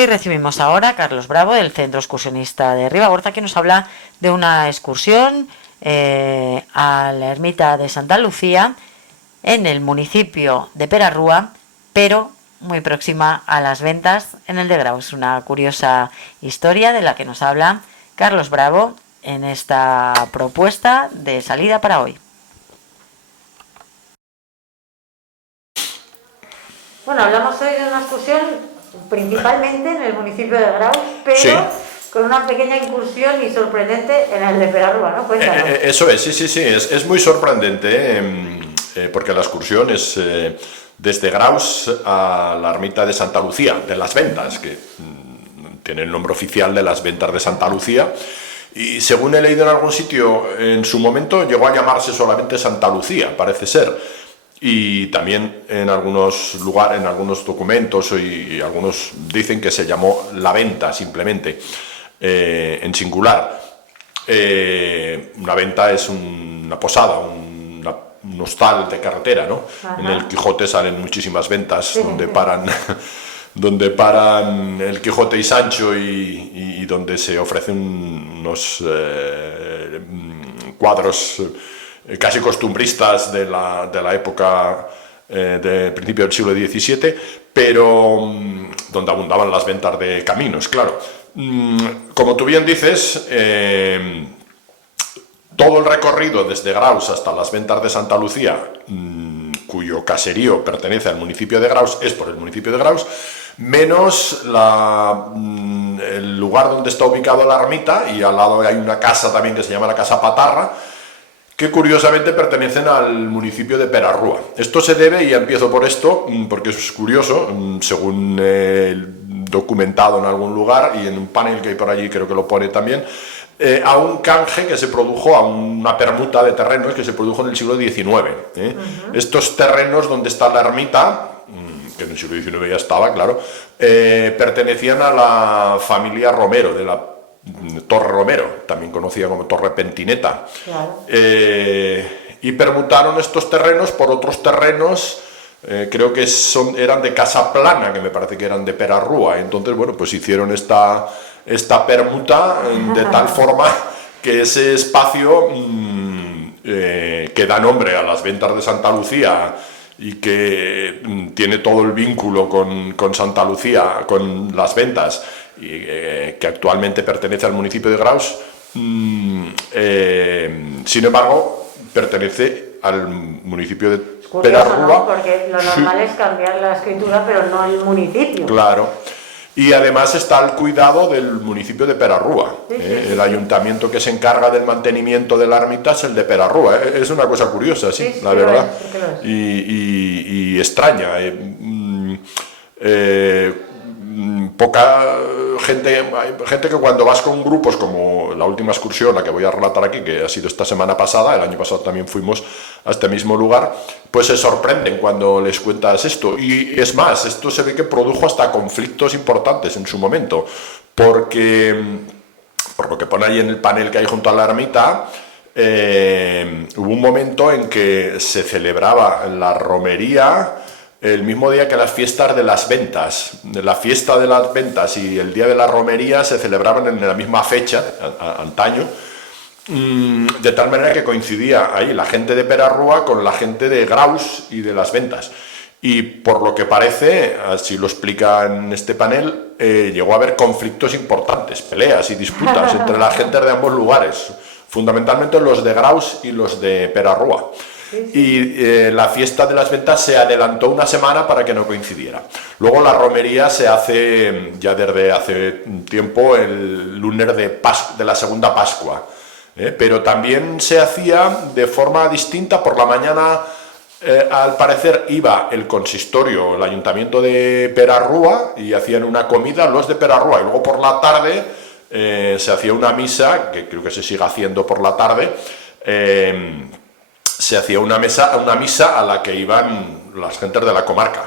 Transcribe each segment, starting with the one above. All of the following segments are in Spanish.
Y recibimos ahora a Carlos Bravo del Centro Excursionista de Ribaborza, que nos habla de una excursión a la ermita de Santa Lucía en el municipio de Perarrúa, pero muy próxima a Las Ventas en el de Graus. Una curiosa historia de la que nos habla Carlos Bravo en esta propuesta de salida para hoy. Bueno, hablamos hoy de una excursión principalmente en el municipio de Graus, pero sí, con una pequeña incursión y sorprendente en el de Perarrúa, ¿no? Cuéntanos. Eso es, sí, es muy sorprendente porque la excursión es desde Graus a la ermita de Santa Lucía, de Las Ventas, que tiene el nombre oficial de Las Ventas de Santa Lucía, y según he leído en algún sitio, en su momento llegó a llamarse solamente Santa Lucía, parece ser. Y también en algunos lugares, en algunos documentos, y algunos dicen que se llamó La Venta simplemente, en singular. Una venta es una posada, un hostal de carretera, ¿no? Ajá. En el Quijote salen muchísimas ventas, sí, donde paran el Quijote y Sancho y donde se ofrecen unos cuadros casi costumbristas de la época del principio del siglo XVII, pero donde abundaban las ventas de caminos, claro. Como tú bien dices, todo el recorrido desde Graus hasta las Ventas de Santa Lucía, cuyo caserío pertenece al municipio de Graus, es por el municipio de Graus, menos el lugar donde está ubicado la ermita, y al lado hay una casa también que se llama la Casa Patarra, que curiosamente pertenecen al municipio de Perarrúa. Esto se debe, y empiezo por esto, porque es curioso, según documentado en algún lugar, y en un panel que hay por allí creo que lo pone también, a un canje que se produjo, a una permuta de terrenos que se produjo en el siglo XIX. Estos terrenos donde está la ermita, que en el siglo XIX ya estaba, claro, pertenecían a la familia Romero, de la Torre Romero, también conocida como Torre Pentineta. Claro. Y permutaron estos terrenos por otros terrenos, creo que eran de Casaplana, que me parece que eran de Perarrúa. Entonces, bueno, pues hicieron esta permuta de tal forma que ese espacio que da nombre a las Ventas de Santa Lucía y que tiene todo el vínculo con Santa Lucía, con Las Ventas, y que actualmente pertenece al municipio de Graus, sin embargo pertenece al municipio de Perarrúa, ¿no? Porque lo normal es cambiar la escritura, pero no el municipio. Claro. Y además está al cuidado del municipio de Perarrúa. El ayuntamiento que se encarga del mantenimiento de la ermita es el de Perarrúa. Es una cosa curiosa, sí, la verdad. Y extraña. Poca gente que cuando vas con grupos como la última excursión, la que voy a relatar aquí, que ha sido esta semana pasada, el año pasado también fuimos a este mismo lugar, pues se sorprenden cuando les cuentas esto. Y es más, esto se ve que produjo hasta conflictos importantes en su momento, porque por lo que pone ahí en el panel que hay junto a la ermita, hubo un momento en que se celebraba la romería el mismo día que las fiestas de las ventas. La fiesta de las ventas y el día de la romería se celebraban en la misma fecha, antaño, de tal manera que coincidía ahí la gente de Perarrúa con la gente de Graus y de las Ventas. Y por lo que parece, así lo explica en este panel, llegó a haber conflictos importantes, peleas y disputas entre la gente de ambos lugares, fundamentalmente los de Graus y los de Perarrúa. Y la fiesta de las Ventas se adelantó una semana para que no coincidiera. Luego la romería se hace ya desde hace un tiempo el lunes de la segunda Pascua, pero también se hacía de forma distinta. Por la mañana, al parecer, iba el consistorio, el ayuntamiento de Perarrúa, y hacían una comida los de Perarrúa, y luego por la tarde se hacía una misa, que creo que se sigue haciendo por la tarde. Se hacía una misa a la que iban las gentes de la comarca.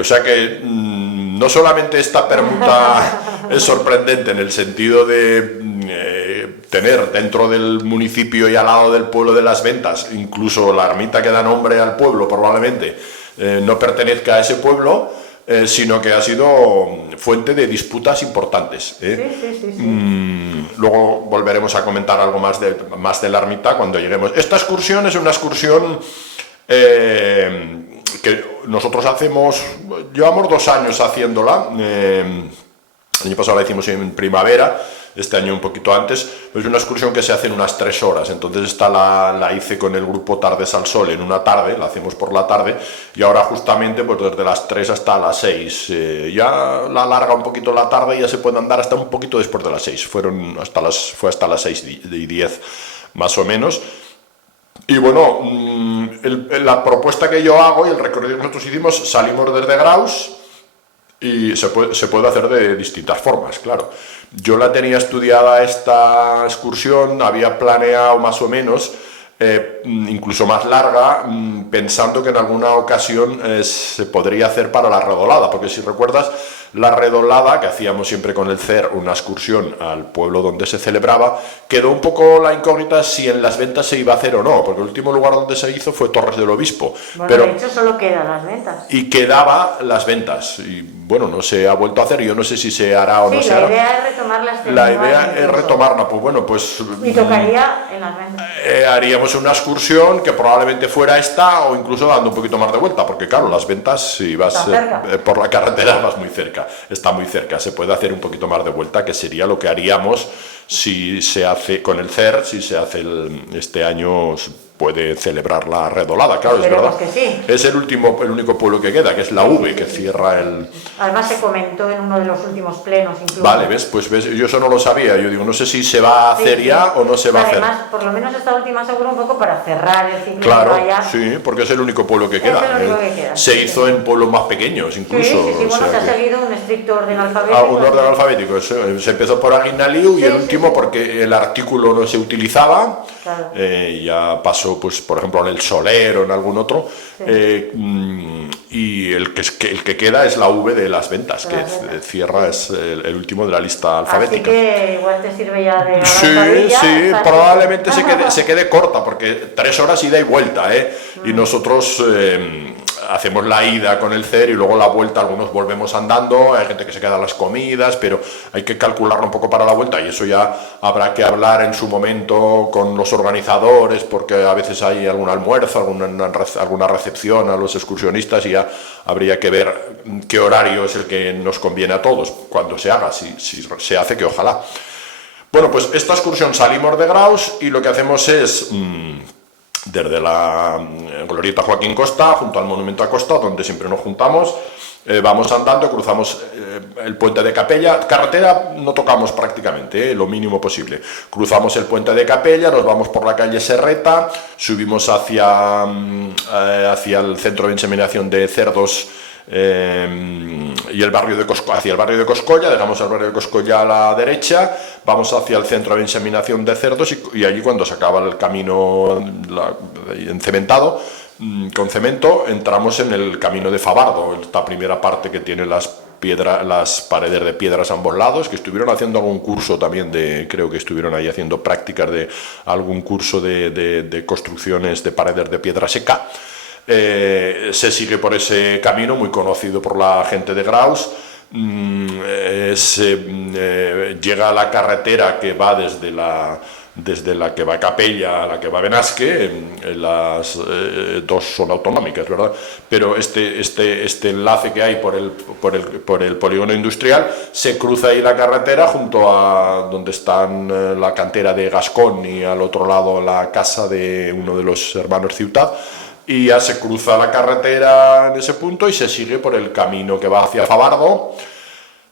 O sea que no solamente esta permuta es sorprendente en el sentido de tener dentro del municipio y al lado del pueblo de Las Ventas, incluso la ermita que da nombre al pueblo probablemente no pertenezca a ese pueblo, sino que ha sido fuente de disputas importantes. Luego volveremos a comentar algo más de la ermita cuando lleguemos. Esta excursión es una excursión que nosotros llevamos 2 años haciéndola. El año pasado la hicimos en primavera, este año un poquito antes. Es una excursión que se hace en unas 3 horas. Entonces esta la hice con el grupo Tardes al Sol en una tarde, la hacemos por la tarde, y ahora justamente pues desde las 3 hasta las 6. Ya la alarga un poquito la tarde y ya se puede andar hasta un poquito después de las 6. Fue hasta las 6:10 más o menos. Y bueno, la propuesta que yo hago y el recorrido que nosotros hicimos, salimos desde Graus y se puede hacer de distintas formas, claro. Yo la tenía estudiada esta excursión, había planeado más o menos, incluso más larga, pensando que en alguna ocasión se podría hacer para la Redolada, porque si recuerdas, la Redolada, que hacíamos siempre con el CER, una excursión al pueblo donde se celebraba, quedó un poco la incógnita si en Las Ventas se iba a hacer o no, porque el último lugar donde se hizo fue Torres del Obispo. Bueno, pero, de hecho solo quedan Las Ventas. Y quedaba Las Ventas, y bueno, no se ha vuelto a hacer, yo no sé si se hará o no se hará. La idea es retomar las La idea es retomarla, pues bueno, pues... Y tocaría en Las Ventas. Haríamos una excursión que probablemente fuera esta o incluso dando un poquito más de vuelta, porque claro, Las Ventas, si vas por la carretera, vas muy cerca, está muy cerca, se puede hacer un poquito más de vuelta, que sería lo que haríamos si se hace con el CER, si se hace este año puede celebrar la Redolada, claro, es verdad. Que sí. Es el único pueblo que queda, que es la V, que cierra el... Además se comentó en uno de los últimos plenos incluso. Vale, ¿ves? Pues ves, yo eso no lo sabía, yo digo, no sé si se va a hacer ya o no se va a hacer. Además, por lo menos esta última seguro un poco para cerrar el ciclo. Claro, sí, porque es el único pueblo que queda. Se hizo en pueblos más pequeños incluso. Sí, bueno, se ha seguido un estricto orden alfabético. Un orden alfabético, se empezó por Aguinalíu y el último porque el artículo no se utilizaba, claro. Ya pasó, pues por ejemplo, en el Soler o en algún otro, y el que queda es la V de Las Ventas, que cierra, es el último de la lista alfabética. Así que igual te sirve ya de... Sí, probablemente se quede corta, porque 3 horas ida y vuelta, y nosotros hacemos la ida con el CER y luego la vuelta, algunos volvemos andando, hay gente que se queda a las comidas, pero hay que calcularlo un poco para la vuelta y eso ya habrá que hablar en su momento con los organizadores, porque a veces hay algún almuerzo, alguna recepción a los excursionistas y ya habría que ver qué horario es el que nos conviene a todos cuando se haga, si se hace, que ojalá. Bueno, pues esta excursión salimos de Graus y lo que hacemos es... desde la Glorieta Joaquín Costa, junto al Monumento a Costa, donde siempre nos juntamos, vamos andando, cruzamos el puente de Capella, carretera no tocamos prácticamente, lo mínimo posible. Cruzamos el puente de Capella, nos vamos por la calle Serreta, subimos hacia el centro de inseminación de cerdos, y el barrio de hacia el barrio de Coscolla, dejamos el barrio de Coscolla a la derecha, vamos hacia el centro de inseminación de cerdos y allí cuando se acaba el camino encementado con cemento, entramos en el camino de Favardo, esta primera parte que tiene las paredes de piedras a ambos lados, que estuvieron haciendo algún curso también creo que estuvieron ahí haciendo prácticas de algún curso de construcciones de paredes de piedra seca. Se sigue por ese camino muy conocido por la gente de Graus, llega a la carretera que va desde la que va a Capella a la que va a Benasque, las dos son autonómicas, ¿verdad? Pero este enlace que hay por el polígono industrial se cruza ahí la carretera junto a donde están la cantera de Gascón y al otro lado la casa de uno de los hermanos Ciutat. Y ya se cruza la carretera en ese punto y se sigue por el camino que va hacia Favardo.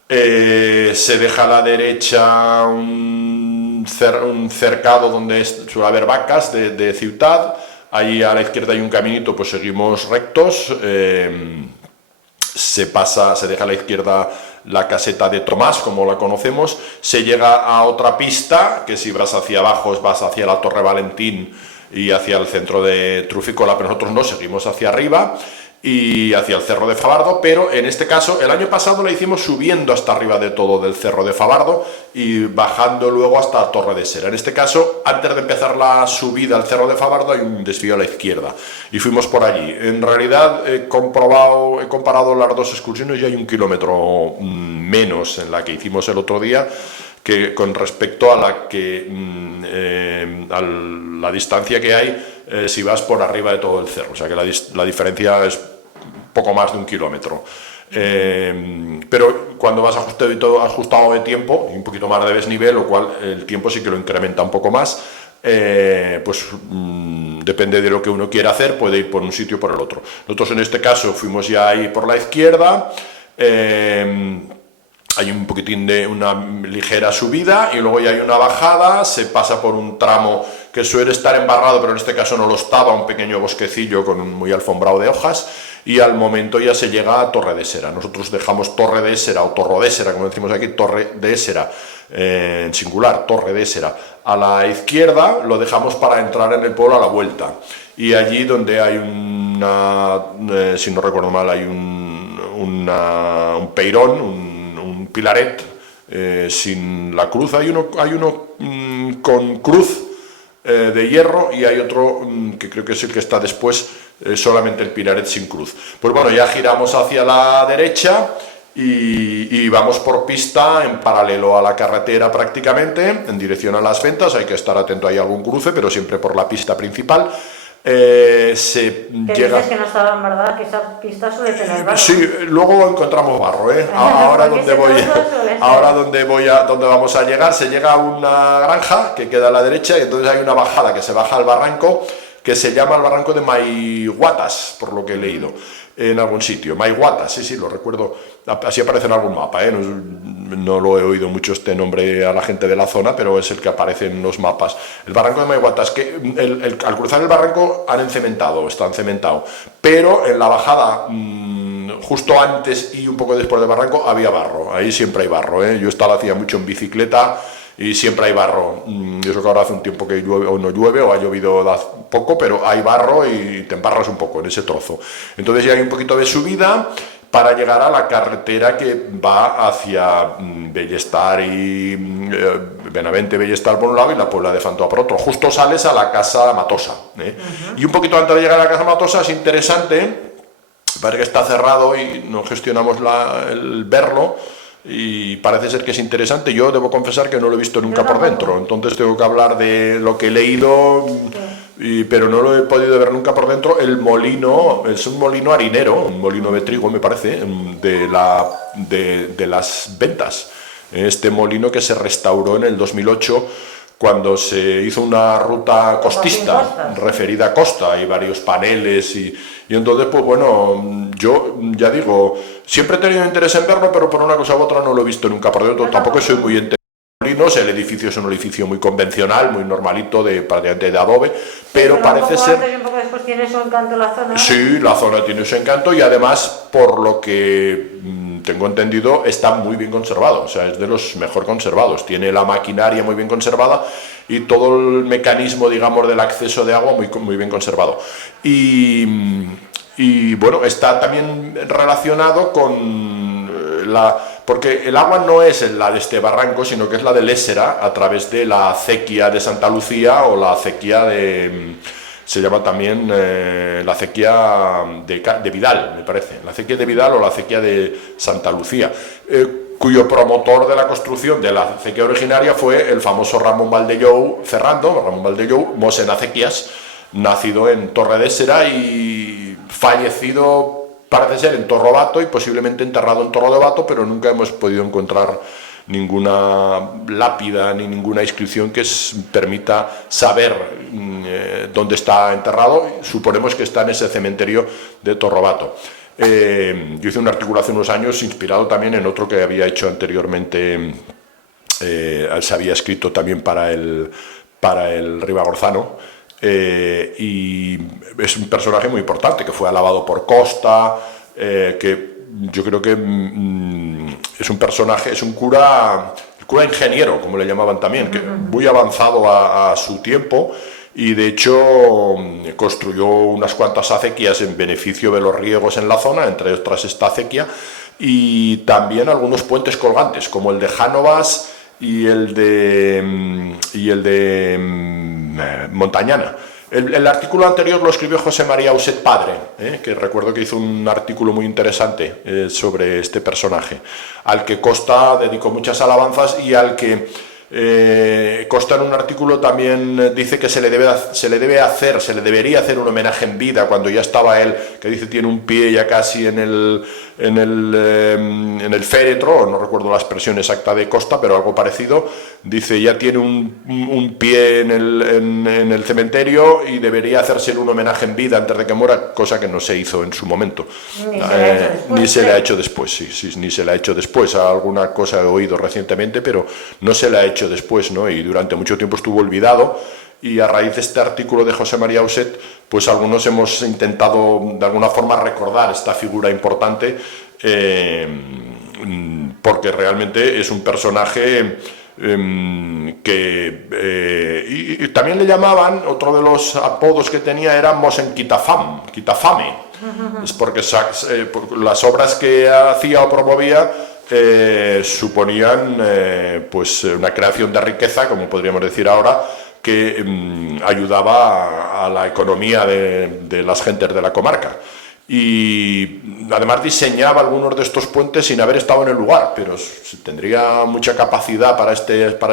Se deja a la derecha un cercado donde suele haber vacas de Ciutat. Ahí a la izquierda hay un caminito, pues seguimos rectos. Se deja a la izquierda la caseta de Tomás, como la conocemos. Se llega a otra pista, que si vas hacia abajo vas hacia la Torre Valentín y hacia el centro de Trufícola, pero nosotros no, seguimos hacia arriba y hacia el Cerro de Favardo, pero en este caso el año pasado la hicimos subiendo hasta arriba de todo del Cerro de Favardo y bajando luego hasta Torre de Sera. En este caso, antes de empezar la subida al Cerro de Favardo hay un desvío a la izquierda y fuimos por allí. En realidad he comparado las dos excursiones y hay 1 kilómetro menos en la que hicimos el otro día que con respecto a la que a la distancia que hay si vas por arriba de todo el cerro, o sea que la diferencia es poco más de 1 kilómetro. Pero cuando vas ajustado de tiempo y un poquito más de desnivel, lo cual el tiempo sí que lo incrementa un poco más, pues depende de lo que uno quiera hacer, puede ir por un sitio o por el otro. Nosotros en este caso fuimos ya ahí por la izquierda, hay un poquitín de una ligera subida y luego ya hay una bajada, se pasa por un tramo que suele estar embarrado, pero en este caso no lo estaba, un pequeño bosquecillo con muy alfombrado de hojas, y al momento ya se llega a Torre de Sera. Nosotros dejamos Torre de Sera o Torro de Sera, como decimos aquí, Torre de Sera, en singular, Torre de Sera, a la izquierda, lo dejamos para entrar en el pueblo a la vuelta. Y allí donde hay si no recuerdo mal, hay un peirón, un pilaret sin la cruz. Hay uno con cruz de hierro y hay otro que creo que es el que está después, solamente el pilaret sin cruz. Pues bueno, ya giramos hacia la derecha y vamos por pista en paralelo a la carretera prácticamente, en dirección a Las Ventas. Hay que estar atento, hay algún cruce, pero siempre por la pista principal. Que dices que no estaba en verdad, que esa pista suele tener barro. Sí, luego encontramos barro, ¿eh? Ahora donde vamos a llegar, se llega a una granja que queda a la derecha y entonces hay una bajada que se baja al barranco que se llama el barranco de Maiguatas, por lo que he leído en algún sitio. Maiguatas, sí, lo recuerdo, así aparece en algún mapa, ¿eh? No lo he oído mucho este nombre a la gente de la zona, pero es el que aparece en los mapas. El barranco de Maiguatas, que al cruzar el barranco está encementado, pero en la bajada, justo antes y un poco después del barranco, había barro. Ahí siempre hay barro, ¿eh? Yo hacía mucho en bicicleta y siempre hay barro. Y eso que ahora hace un tiempo que llueve o no llueve, o ha llovido poco, pero hay barro y te embarras un poco en ese trozo. Entonces ya hay un poquito de subida para llegar a la carretera que va hacia Bellestar y Benavente, Bellestar por un lado y la Puebla de Fantoa por otro. Justo sales a la Casa Matosa, ¿eh? Y un poquito antes de llegar a la Casa Matosa es interesante, parece que está cerrado y no gestionamos el verlo, y parece ser que es interesante. Yo debo confesar que no lo he visto nunca por dentro, entonces tengo que hablar de lo que he leído, pero no lo he podido ver nunca por dentro. El molino es un molino harinero, un molino de trigo, me parece, de Las Ventas. Este molino que se restauró en el 2008 cuando se hizo una ruta costista referida a costa, hay varios paneles y entonces, pues bueno, yo ya digo, siempre he tenido interés en verlo, pero por una cosa u otra no lo he visto nunca por dentro. Tampoco soy muy entendido. El edificio es un edificio muy convencional, muy normalito, prácticamente de adobe, pero parece ser... Antes y un poco después tiene su encanto la zona. Sí, la zona tiene su encanto y además, por lo que tengo entendido, está muy bien conservado, o sea, es de los mejor conservados. Tiene la maquinaria muy bien conservada y todo el mecanismo, digamos, del acceso de agua muy bien conservado. Y bueno, está también relacionado con porque el agua no es la de este barranco, sino que es la del Ésera, a través de la acequia de Santa Lucía o la acequia se llama también la acequia de Vidal, me parece, la acequia de Vidal o la acequia de Santa Lucía, cuyo promotor de la construcción de la acequia originaria fue el famoso Ramón Valdellau Mosén Acequias, nacido en Torre de Sera y fallecido, parece ser, en Torrobato y posiblemente enterrado en Torrobato, pero nunca hemos podido encontrar ninguna lápida ni ninguna inscripción que permita saber dónde está enterrado. Suponemos que está en ese cementerio de Torrobato. Yo hice un artículo hace unos años inspirado también en otro que había hecho anteriormente, se había escrito también para el Ribagorzano. Y es un personaje muy importante que fue alabado por Costa, que yo creo que es un personaje, es un cura ingeniero, como le llamaban también, que muy avanzado a su tiempo y de hecho construyó unas cuantas acequias en beneficio de los riegos en la zona, entre otras esta acequia, y también algunos puentes colgantes, como el de Jánovas y el de Montañana. El artículo anterior lo escribió José María Auset padre, que recuerdo que hizo un artículo muy interesante sobre este personaje, al que Costa dedicó muchas alabanzas y al que Costa en un artículo también dice que se le debería hacer un homenaje en vida cuando ya estaba él, que dice tiene un pie ya casi en el féretro, no recuerdo la expresión exacta de Costa, pero algo parecido, dice ya tiene un pie en el cementerio y debería hacerse un homenaje en vida antes de que muera, cosa que no se hizo en su momento. Ni se le ha hecho después, sí, ni se le ha hecho después. Alguna cosa he oído recientemente, pero no se le ha hecho después, ¿no? Y durante mucho tiempo estuvo olvidado, y a raíz de este artículo de José María Auset, pues algunos hemos intentado de alguna forma recordar esta figura importante, porque realmente es un personaje y también le llamaban, otro de los apodos que tenía era Mosen Quitafame, es porque las obras que hacía o promovía suponían pues una creación de riqueza, como podríamos decir ahora, que ayudaba a la economía de las gentes de la comarca. Y además diseñaba algunos de estos puentes sin haber estado en el lugar, pero tendría mucha capacidad para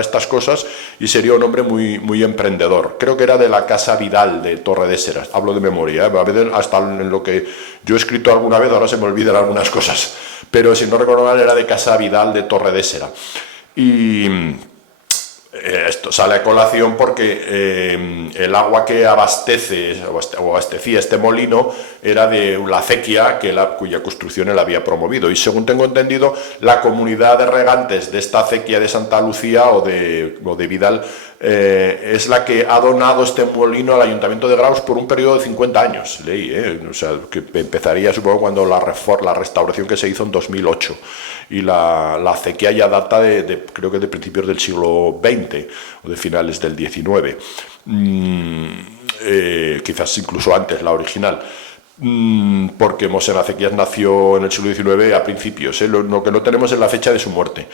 estas cosas y sería un hombre muy emprendedor. Creo que era de la Casa Vidal de Torredéseras, hablo de memoria, a veces hasta en lo que yo he escrito alguna vez ahora se me olvidan algunas cosas, pero si no recuerdo mal era de Casa Vidal de Torredéseras. Y esto sale a colación porque el agua que abastecía este molino era de la acequia cuya construcción él había promovido, y según tengo entendido la comunidad de regantes de esta acequia de Santa Lucía o de Vidal es la que ha donado este molino al Ayuntamiento de Graus por un periodo de 50 años, leí, o sea, que empezaría supongo cuando la restauración que se hizo en 2008, y la acequia ya data creo que de principios del siglo XX o de finales del XIX, quizás incluso antes la original, porque Mosén Acequias nació en el siglo XIX a principios, lo que no tenemos es la fecha de su muerte.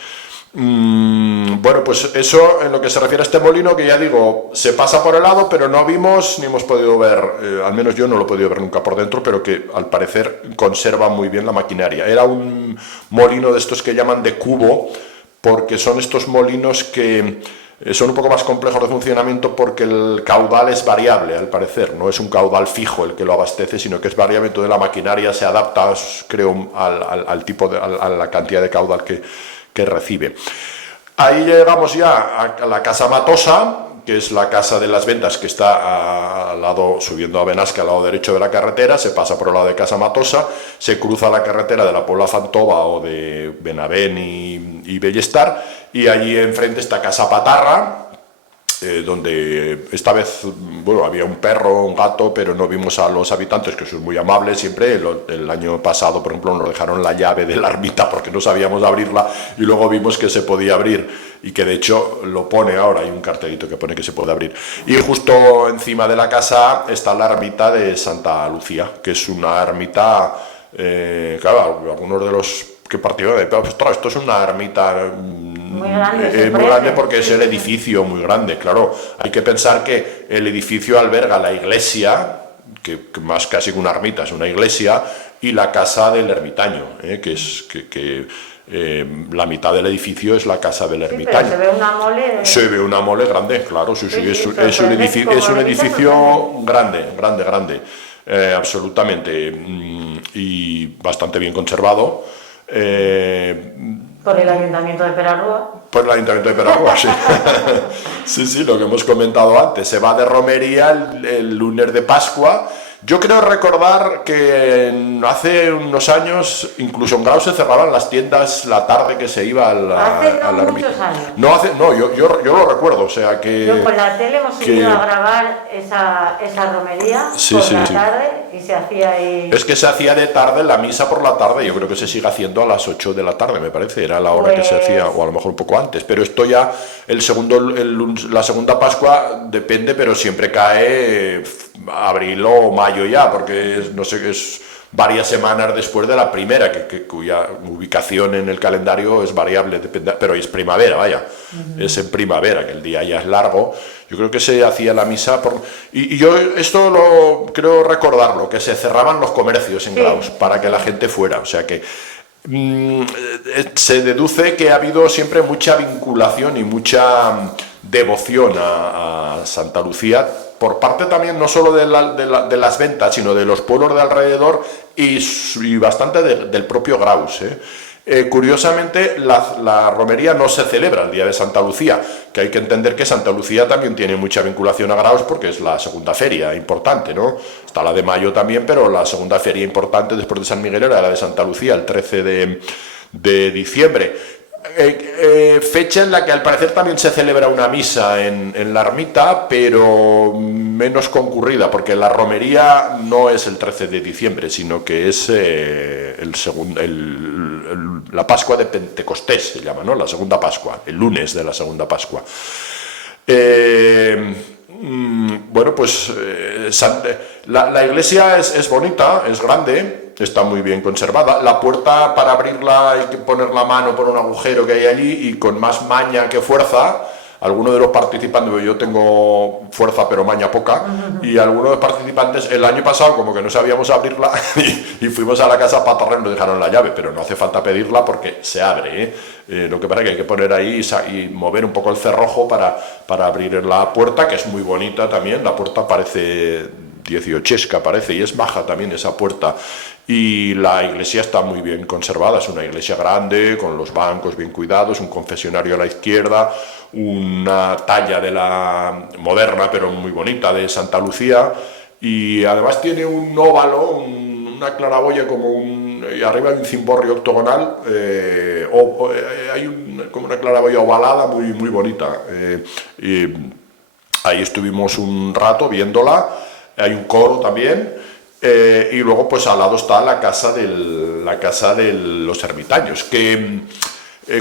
Bueno, pues eso en lo que se refiere a este molino, que ya digo, se pasa por el lado, pero no vimos ni hemos podido ver, al menos yo no lo he podido ver nunca por dentro, pero que al parecer conserva muy bien la maquinaria. Era un molino de estos que llaman de cubo, porque son estos molinos que son un poco más complejos de funcionamiento porque el caudal es variable, al parecer, no es un caudal fijo el que lo abastece, sino que es variable, entonces la maquinaria se adapta, creo, al tipo a la cantidad de caudal que recibe. Ahí llegamos ya a la Casa Matosa, que es la casa de las ventas que está al lado, subiendo a Benasque, al lado derecho de la carretera, se pasa por el lado de Casa Matosa, se cruza la carretera de la Puebla Fantova o de Benavén y Bellestar, y allí enfrente está Casa Patarra, donde esta vez, bueno, había un perro, un gato, pero no vimos a los habitantes, que son muy amables siempre. El año pasado, por ejemplo, nos dejaron la llave de la ermita porque no sabíamos abrirla, y luego vimos que se podía abrir, y que de hecho lo pone ahora, hay un cartelito que pone que se puede abrir. Y justo encima de la casa está la ermita de Santa Lucía, que es una ermita, claro, algunos de los que partieron de, ostras, esto es una ermita muy grande porque es el edificio muy grande, claro. Hay que pensar que el edificio alberga la iglesia, que más casi que una ermita, es una iglesia, y la casa del ermitaño, que es la mitad del edificio es la casa del ermitaño. Pero se ve una mole. Se ve una mole grande, claro, sí, es un edificio grande, absolutamente, y bastante bien conservado. Por el Ayuntamiento de Perarrúa. Por el Ayuntamiento de Perarrúa, sí. Sí, lo que hemos comentado antes. Se va de romería el lunes de Pascua Yo creo recordar que hace unos años, incluso en Grau se cerraban las tiendas la tarde que se iba hace a no la ermita. muchos años. No, yo lo recuerdo, o sea que... Yo con la tele hemos ido a grabar esa romería por la tarde y se hacía ahí... Es que se hacía de tarde la misa por la tarde, yo creo que se sigue haciendo a las 8 de la tarde, me parece, era la hora que se hacía, o a lo mejor un poco antes, pero esto ya, la segunda Pascua depende, pero siempre cae abril o mayo ya, porque no sé, es varias semanas después de la primera, cuya ubicación en el calendario es variable, pero es primavera, vaya, es en primavera, que el día ya es largo. Yo creo que se hacía la misa y yo esto lo creo recordarlo, que se cerraban los comercios en Graus para que la gente fuera, o sea que se deduce que ha habido siempre mucha vinculación y mucha devoción a Santa Lucía, por parte también no solo de las ventas, sino de los pueblos de alrededor y bastante del propio Graus. Curiosamente, la romería no se celebra el día de Santa Lucía, que hay que entender que Santa Lucía también tiene mucha vinculación a Graus porque es la segunda feria importante, ¿no? Está la de mayo también, pero la segunda feria importante después de San Miguel era la de Santa Lucía, el 13 de diciembre. Fecha en la que al parecer también se celebra una misa en la ermita, pero menos concurrida, porque la romería no es el 13 de diciembre, sino que es la Pascua de Pentecostés, se llama, ¿no? La segunda Pascua, el lunes de la segunda Pascua. Bueno, pues la iglesia es bonita, es grande, está muy bien conservada. La puerta, para abrirla hay que poner la mano por un agujero que hay allí, y con más maña que fuerza, algunos de los participantes, yo tengo fuerza pero maña poca, y algunos de los participantes el año pasado como que no sabíamos abrirla y fuimos a la casa Patarrén, nos dejaron la llave, pero no hace falta pedirla porque se abre, lo que pasa es que hay que poner ahí y mover un poco el cerrojo para abrir la puerta, que es muy bonita también. La puerta parece 18esca, parece, y es baja también esa puerta. Y la iglesia está muy bien conservada, es una iglesia grande, con los bancos bien cuidados, un confesionario a la izquierda, una talla de la moderna, pero muy bonita, de Santa Lucía, y además tiene un óvalo, una claraboya y arriba hay un cimborrio octogonal, hay como una claraboya ovalada muy, muy bonita. Y ahí estuvimos un rato viéndola, hay un coro también. Y luego pues al lado está la casa de los ermitaños, que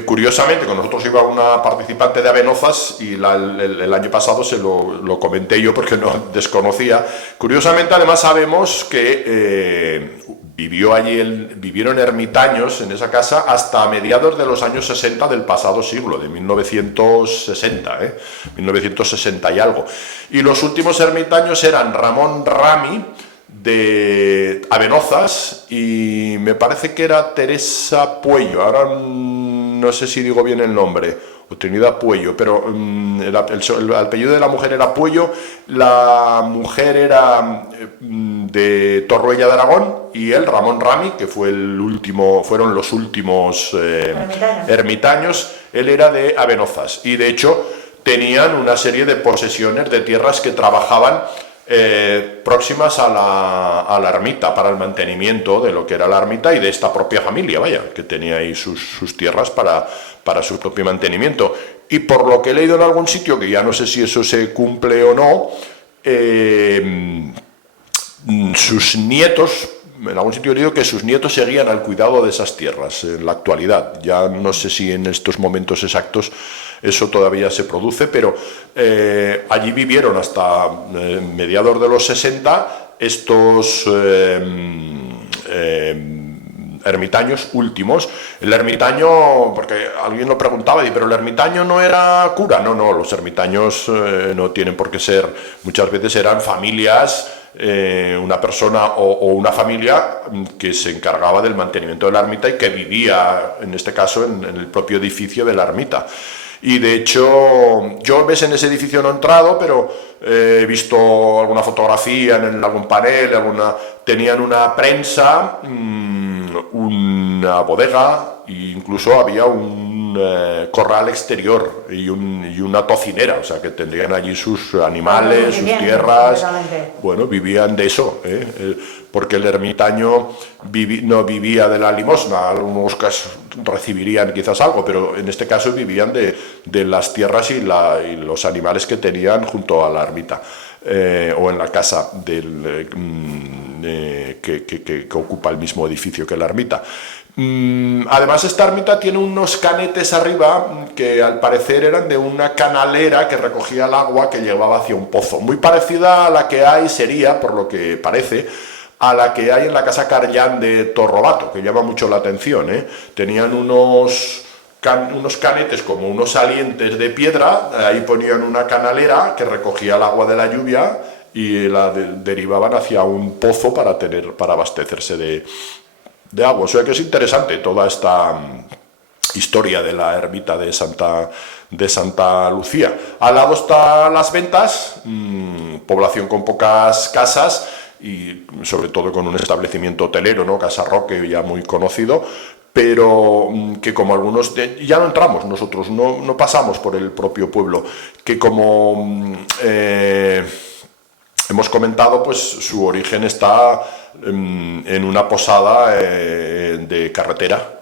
curiosamente con nosotros iba una participante de Abenozas y el año pasado se lo comenté yo porque no desconocía. Curiosamente además sabemos que vivieron ermitaños en esa casa hasta mediados de los años 60 del pasado siglo, de 1960 y algo. Y los últimos ermitaños eran Ramón Rami, de Abenozas, y me parece que era Teresa Puello, ahora no sé si digo bien el nombre, o Trinidad Puello, pero el apellido de la mujer era Puello, la mujer era de Torroella de Aragón, y él, Ramón Rami, que fueron los últimos ermitaños, él era de Abenozas, y de hecho tenían una serie de posesiones de tierras que trabajaban próximas a la ermita, para el mantenimiento de lo que era la ermita y de esta propia familia, vaya, que tenía ahí sus tierras para su propio mantenimiento. Y por lo que he leído en algún sitio, que ya no sé si eso se cumple o no, sus nietos, en algún sitio he leído que sus nietos seguían al cuidado de esas tierras en la actualidad. Ya no sé si en estos momentos exactos eso todavía se produce, pero allí vivieron hasta mediados de los 60 estos ermitaños últimos. El ermitaño, porque alguien lo preguntaba, pero el ermitaño no era cura. No, los ermitaños no tienen por qué ser, muchas veces eran familias, una persona o una familia que se encargaba del mantenimiento de la ermita y que vivía, en este caso, en el propio edificio de la ermita. Y de hecho, yo en ese edificio no he entrado, pero he visto alguna fotografía en algún panel, tenían una prensa, una bodega e incluso había un corral exterior y una tocinera, o sea que tendrían allí sus animales, sus tierras, bueno, vivían de eso, porque el ermitaño no vivía de la limosna, algunos casos recibirían quizás algo, pero en este caso vivían de las tierras y los animales que tenían junto a la ermita. O en la casa que ocupa el mismo edificio que la ermita. Además, esta ermita tiene unos canetes arriba que al parecer eran de una canalera que recogía el agua que llevaba hacia un pozo, muy parecida a la que hay, sería, por lo que parece, a la que hay en la casa Carllán de Torrobato, que llama mucho la atención, Tenían unos canetes como unos salientes de piedra, ahí ponían una canalera que recogía el agua de la lluvia y la derivaban hacia un pozo para abastecerse de agua. O sea que es interesante toda esta historia de la ermita de Santa Lucía. Al lado están Las Ventas, población con pocas casas y sobre todo con un establecimiento hotelero, ¿no? Casa Roque, ya muy conocido, pero que como algunos, ya no entramos nosotros, no pasamos por el propio pueblo, que como hemos comentado, pues su origen está en una posada de carretera,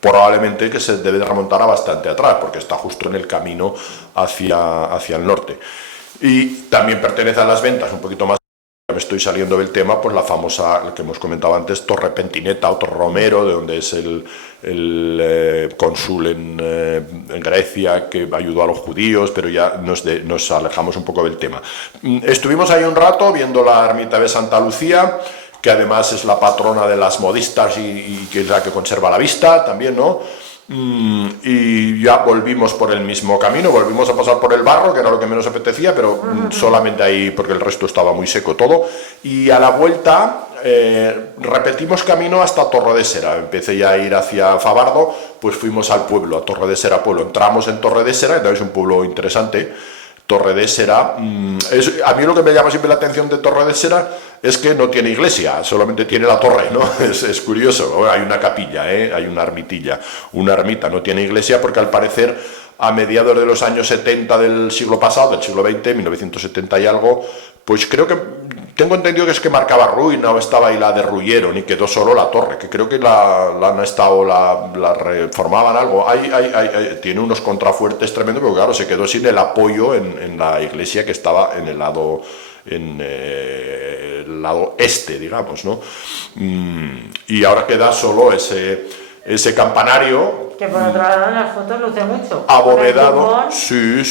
probablemente que se debe de remontar a bastante atrás, porque está justo en el camino hacia el norte. Y también pertenece a Las Ventas, un poquito más. Me estoy saliendo del tema, pues la famosa, que hemos comentado antes, Torre Pentineta o Torre Romero, de donde es el cónsul en Grecia que ayudó a los judíos, pero ya nos alejamos un poco del tema. Estuvimos ahí un rato viendo la ermita de Santa Lucía, que además es la patrona de las modistas y que es la que conserva la vista también, ¿no? Y ya volvimos por el mismo camino, volvimos a pasar por el barro, que era lo que menos apetecía, pero solamente ahí porque el resto estaba muy seco todo, y a la vuelta repetimos camino hasta Torredesera. Empecé ya a ir hacia Favardo, pues fuimos al pueblo, a Torredesera pueblo, entramos en Torredesera, que es un pueblo interesante. Torredesera, a mí lo que me llama siempre la atención de Torredesera es que no tiene iglesia, solamente tiene la torre, ¿no? Es curioso, hay una capilla, hay una ermitilla, una ermita, no tiene iglesia porque al parecer a mediados de los años 70 del siglo pasado, del siglo XX, 1970 y algo, pues creo que, tengo entendido que es que marcaba ruina o estaba ahí la derruyeron y quedó solo la torre, que creo que la han estado, la reformaban algo, tiene unos contrafuertes tremendos, pero claro, se quedó sin el apoyo en la iglesia que estaba en el lado este, digamos, ¿no? Y ahora queda solo ese campanario. Que por otro lado en las fotos luce mucho. Abovedado. Sí.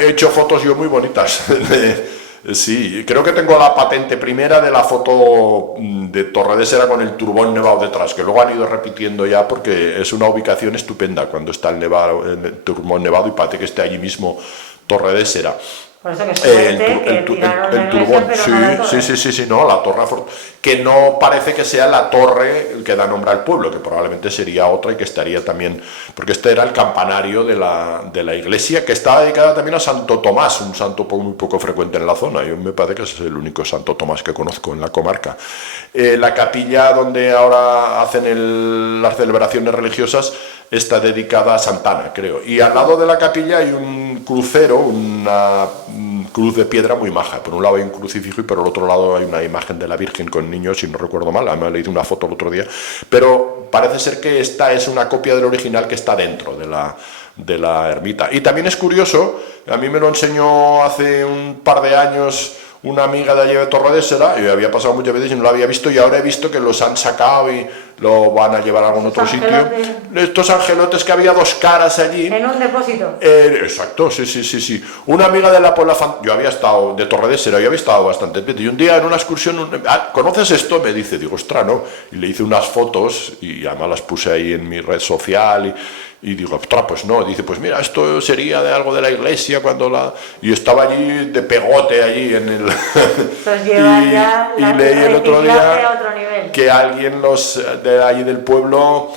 He hecho fotos yo muy bonitas. Sí, creo que tengo la patente primera de la foto de Torredesera con el turbón nevado detrás, que luego han ido repitiendo ya porque es una ubicación estupenda cuando está el turbón nevado y parece que esté allí mismo Torredesera. Por eso que el turbón, sí, no, la torre, que no parece que sea la torre el que da nombre al pueblo, que probablemente sería otra y que estaría también, porque este era el campanario de la iglesia, que estaba dedicada también a Santo Tomás, un santo muy poco frecuente en la zona. Yo me parece que es el único Santo Tomás que conozco en la comarca. La capilla donde ahora hacen las celebraciones religiosas está dedicada a Santana, creo, y al lado de la capilla hay un crucero, una cruz de piedra muy maja. Por un lado hay un crucifijo y por el otro lado hay una imagen de la Virgen con niños, si no recuerdo mal, me he leído una foto el otro día, pero parece ser que esta es una copia del original que está dentro de la ermita. Y también es curioso, a mí me lo enseñó hace un par de años una amiga de allí de Torredesera, yo había pasado muchas veces y no lo había visto, y ahora he visto que los han sacado y lo van a llevar a algún otro sitio. Estos angelotes que había dos caras allí. En un depósito. Exacto, sí. Una amiga de la Puebla, yo había estado de Torredesera, yo había estado bastante veces, y un día en una excursión, ¿conoces esto? Me dice, digo, ostras, ¿no? Y le hice unas fotos y además las puse ahí en mi red social y digo, ostras, pues no, dice, pues mira, esto sería de algo de la iglesia y estaba allí de pegote allí en el... Pues lleva y leí el otro día a otro nivel. Que alguien de allí del pueblo,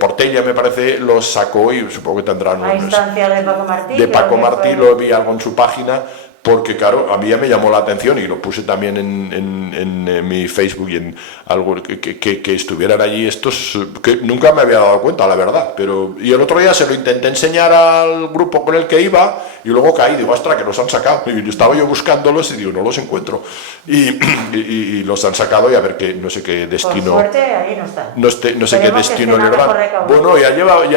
Portella me parece, los sacó y supongo que tendrán... A instancia de Paco Martí. De Paco Martí, lo vi algo en su página, porque claro, a mí ya me llamó la atención y lo puse también en mi Facebook y en algo que estuvieran allí estos, que nunca me había dado cuenta, la verdad, pero y el otro día se lo intenté enseñar al grupo con el que iba y luego caí, digo, ostras, que los han sacado, y estaba yo buscándolos y digo, no los encuentro, y los han sacado y a ver qué, no sé qué destino, por suerte ahí no está. no sé qué destino le dan. Bueno, ya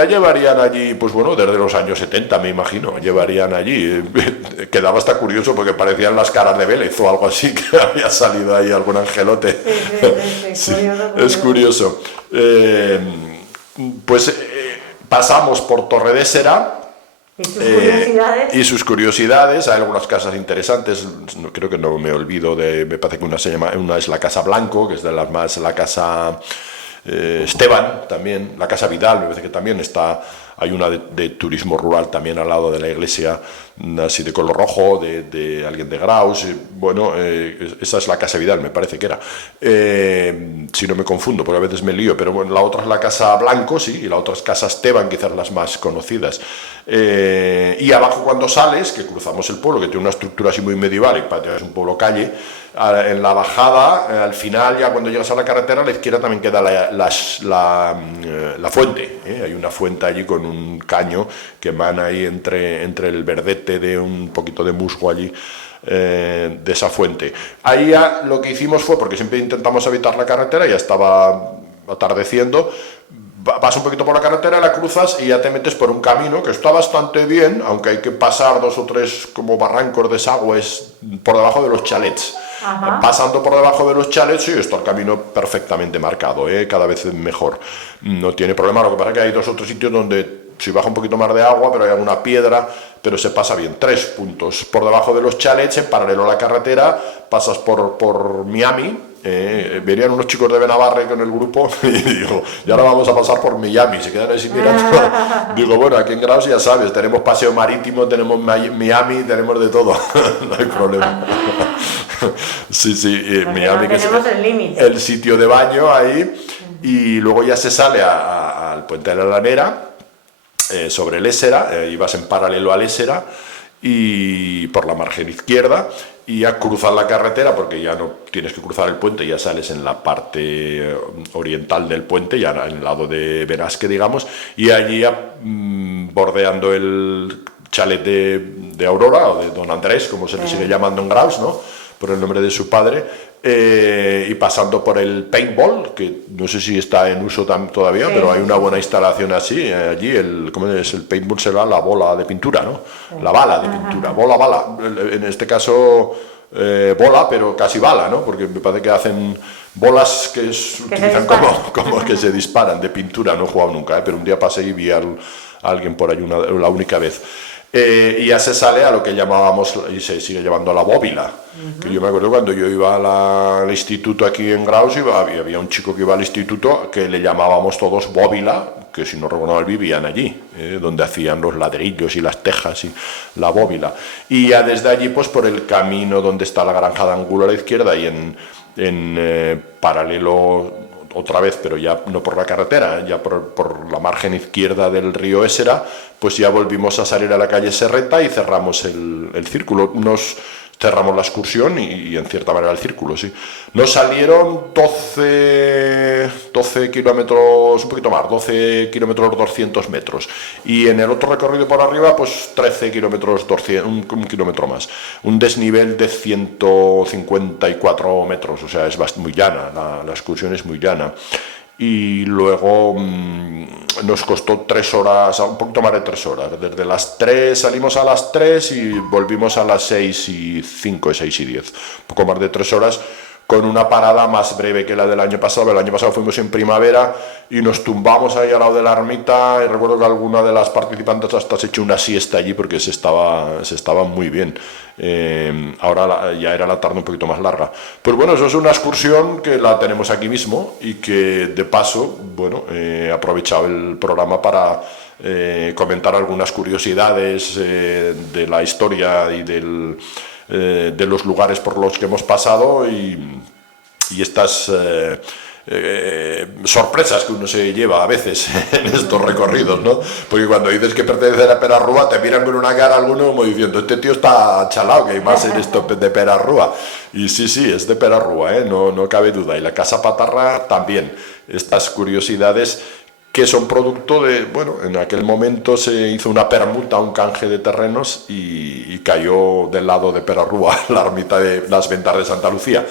llevarían allí, pues bueno, desde los años 70 me imagino, llevarían allí, quedaba hasta curioso porque parecían las caras de Vélez o algo así, que había salido ahí algún angelote. Sí, es curioso. Pasamos por Torredésera. ¿Y sus curiosidades? Hay algunas casas interesantes, creo que no me olvido me parece que una es la Casa Blanco, que es de las más, la Casa Esteban también, la Casa Vidal, me parece que también está. Hay una de turismo rural también al lado de la iglesia, así de color rojo, de alguien de Graus. Bueno, esa es la Casa Vidal, me parece que era. Si no me confundo, porque a veces me lío, pero bueno, la otra es la Casa Blanco, sí, y la otra es Casa Esteban, quizás las más conocidas. Y abajo cuando sales, que cruzamos el pueblo, que tiene una estructura así muy medieval, y es un pueblo calle, en la bajada, al final, ya cuando llegas a la carretera, a la izquierda también queda la fuente. Hay una fuente allí con un caño que emana ahí entre el verdete de un poquito de musgo allí, de esa fuente. Ahí ya lo que hicimos fue, porque siempre intentamos evitar la carretera, ya estaba atardeciendo, vas un poquito por la carretera, la cruzas y ya te metes por un camino que está bastante bien, aunque hay que pasar 2 o 3 como barrancos, desagües por debajo de los chalets. Ajá. Pasando por debajo de los chalets, sí, está el camino perfectamente marcado, cada vez mejor. No tiene problema, lo que pasa es que hay 2 o 3 sitios donde si baja un poquito más de agua, pero hay alguna piedra, pero se pasa bien. 3 puntos por debajo de los chalets, en paralelo a la carretera, pasas por Miami. Venían unos chicos de Benavarre con el grupo y digo, y ahora vamos a pasar por Miami, se quedan así mirando. Digo, bueno, aquí en Graus ya sabes, tenemos paseo marítimo, tenemos Miami, tenemos de todo, no hay problema. Sí, Miami, no tenemos que es el límite, el sitio de baño ahí, y luego ya se sale al puente de la Lanera, sobre el Ésera, y vas en paralelo al Ésera y por la margen izquierda, y ya cruzas la carretera porque ya no tienes que cruzar el puente, ya sales en la parte oriental del puente, ya en el lado de Benasque, digamos, y allí ya, bordeando el chalet de Aurora, o de Don Andrés, como se le sigue llamando en Graus, ¿no?, por el nombre de su padre, y pasando por el paintball, que no sé si está en uso todavía, pero hay una buena instalación así, allí, ¿cómo es? El paintball será la bola de pintura, ¿no? La bala de pintura, bala, en este caso bola, pero casi bala, ¿no? Porque me parece que hacen bolas que utilizan como que se disparan de pintura, no he jugado nunca, pero un día pasé y vi a alguien por ahí la única vez. Y ya se sale a lo que llamábamos, y se sigue llamando la bóvila, que yo me acuerdo cuando yo iba al instituto aquí en Graus, había un chico que iba al instituto que le llamábamos todos bóvila, que si no recuerdo mal vivían allí, donde hacían los ladrillos y las tejas y la bóvila. Y ya desde allí, pues por el camino donde está la granja de Angulo a la izquierda y en paralelo otra vez, pero ya no por la carretera, ya por la margen izquierda del río Ésera, pues ya volvimos a salir a la calle Serreta y cerramos el círculo. Cerramos la excursión y en cierta manera el círculo, sí. Nos salieron 12 kilómetros, un poquito más, 12 kilómetros 200 metros. Y en el otro recorrido por arriba, pues 13 kilómetros 200, un kilómetro más. Un desnivel de 154 metros, o sea, es muy llana, la excursión es muy llana. Y luego nos costó 3 horas, un poquito más de 3 horas. Desde las 3 salimos a las 3 y volvimos a las 6 y 5, 6 y 10. Un poco más de 3 horas, con una parada más breve que la del año pasado. El año pasado fuimos en primavera y nos tumbamos ahí al lado de la ermita, y recuerdo que alguna de las participantes hasta se echó una siesta allí porque se estaba muy bien. Ahora ya era la tarde un poquito más larga. Pues bueno, eso es una excursión que la tenemos aquí mismo y que de paso, bueno, he aprovechado el programa para comentar algunas curiosidades de la historia y de los lugares por los que hemos pasado y estas sorpresas que uno se lleva a veces en estos recorridos, ¿no? Porque cuando dices que pertenece a Perarrúa te miran con una cara alguno como diciendo, este tío está chalao, que hay más en esto de Perarrúa. Y sí, es de Perarrúa, no cabe duda. Y la Casa Patarra también. Estas curiosidades que son producto de, bueno, en aquel momento se hizo una permuta, un canje de terrenos y cayó del lado de Perarrúa la ermita de las Ventas de Santa Lucía.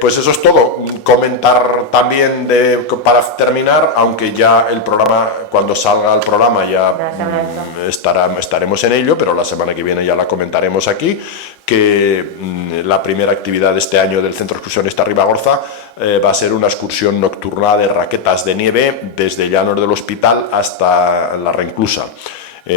Pues eso es todo. Comentar también, para terminar, aunque ya el programa, cuando salga el programa ya estaremos en ello, pero la semana que viene ya la comentaremos aquí, que la primera actividad de este año del Centro Excursionista Ribagorza va a ser una excursión nocturna de raquetas de nieve desde Llanos del Hospital hasta la Reinclusa.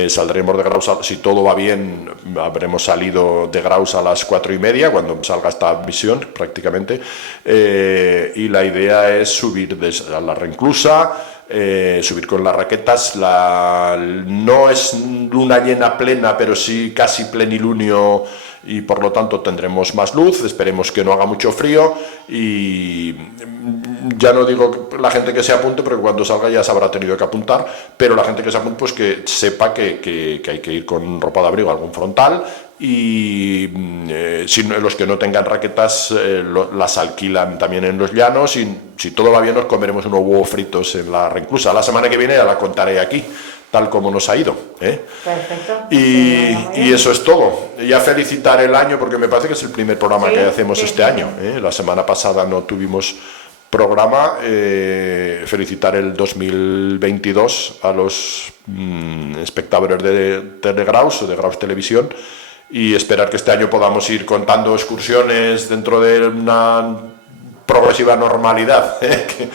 Saldremos de Graus, si todo va bien, habremos salido de Graus a las 4:30 cuando salga esta misión prácticamente, y la idea es subir a la Reinclusa, subir con las raquetas. No es luna llena plena, pero sí casi plenilunio, y por lo tanto tendremos más luz. Esperemos que no haga mucho frío, y ya no digo la gente que se apunte, porque cuando salga ya se habrá tenido que apuntar, pero la gente que se apunte pues que sepa que hay que ir con ropa de abrigo, algún frontal, y los que no tengan raquetas las alquilan también en los llanos, y si todo va bien nos comeremos unos huevos fritos en la Reinclusa. La semana que viene ya la contaré aquí, tal como nos ha ido. Perfecto. Y eso es todo. Ya felicitar el año, porque me parece que es el primer programa que hacemos este año. La semana pasada no tuvimos programa. Felicitar el 2022 a los espectadores de Graus o de Graus Televisión, y esperar que este año podamos ir contando excursiones dentro de una progresiva normalidad, que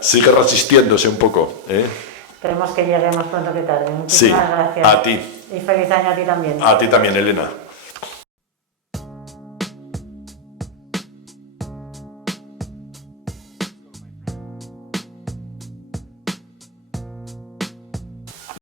sigue resistiéndose un poco. Esperemos que lleguemos pronto que tarde. Muchísimas gracias. A ti. Y feliz año a ti también. A ti también, Elena.